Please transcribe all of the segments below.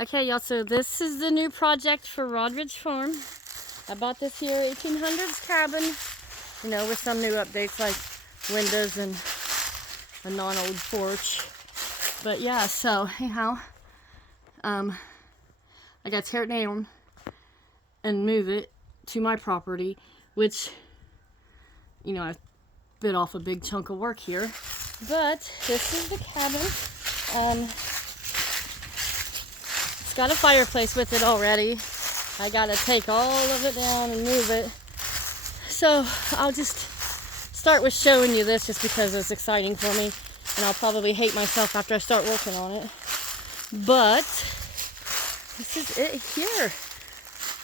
Okay, y'all, so this is the new project for Rodridge Farm. I bought this here 1800's cabin, you know, with some new updates like windows and a non-old porch. But yeah, so anyhow, I got to tear it down and move it to my property, which, you know, I bit off a big chunk of work here. But this is the cabin. It's got a fireplace with it already. I gotta take all of it down and move it. So I'll just start with showing you this just because it's exciting for me. And I'll probably hate myself after I start working on it. But this is it here.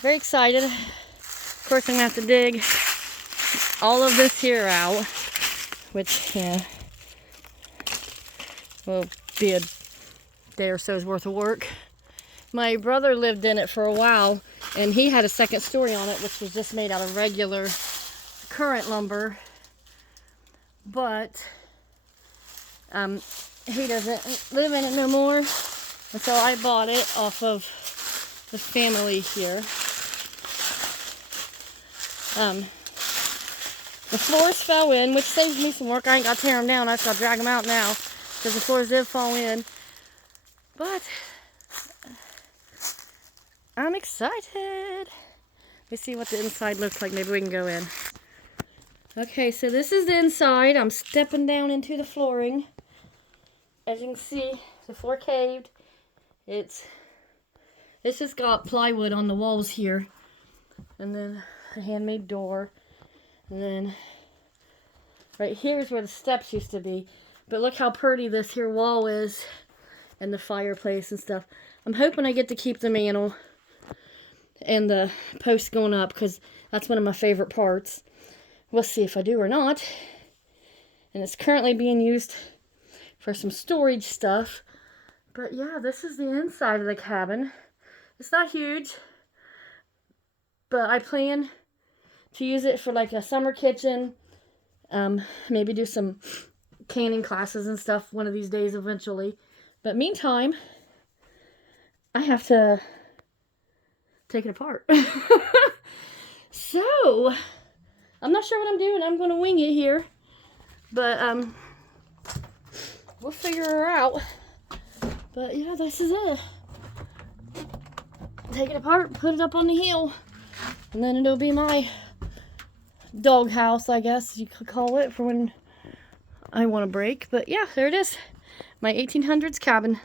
Very excited. Of course, I'm gonna have to dig all of this here out, which, yeah, will be a day or so's worth of work. My brother lived in it for a while, and he had a second story on it, which was just made out of regular current lumber. But he doesn't live in it no more, and so I bought it off of the family here. The floors fell in, which saves me some work. I ain't got to tear them down. I just got to drag them out now because the floors did fall in. But I'm excited. Let's see what the inside looks like. Maybe we can go in. Okay, so this is the inside. I'm stepping down into the flooring. As you can see, the floor caved. It's just got plywood on the walls here. And then a handmade door. And then right here is where the steps used to be. But look how pretty this here wall is. And the fireplace and stuff. I'm hoping I get to keep the mantle and the post going up, because that's one of my favorite parts. We'll see if I do or not. And it's currently being used for some storage stuff. But yeah, this is the inside of the cabin. It's not huge, but I plan to use it for like a summer kitchen. Maybe do some canning classes and stuff one of these days eventually. But meantime, I have to take it apart. So, I'm not sure what I'm doing. I'm going to wing it here. But, we'll figure her out. But, yeah, this is it. Take it apart, put it up on the hill. And then it'll be my dog house, I guess you could call it, for when I want to break. But, yeah, there it is. My 1800's cabin.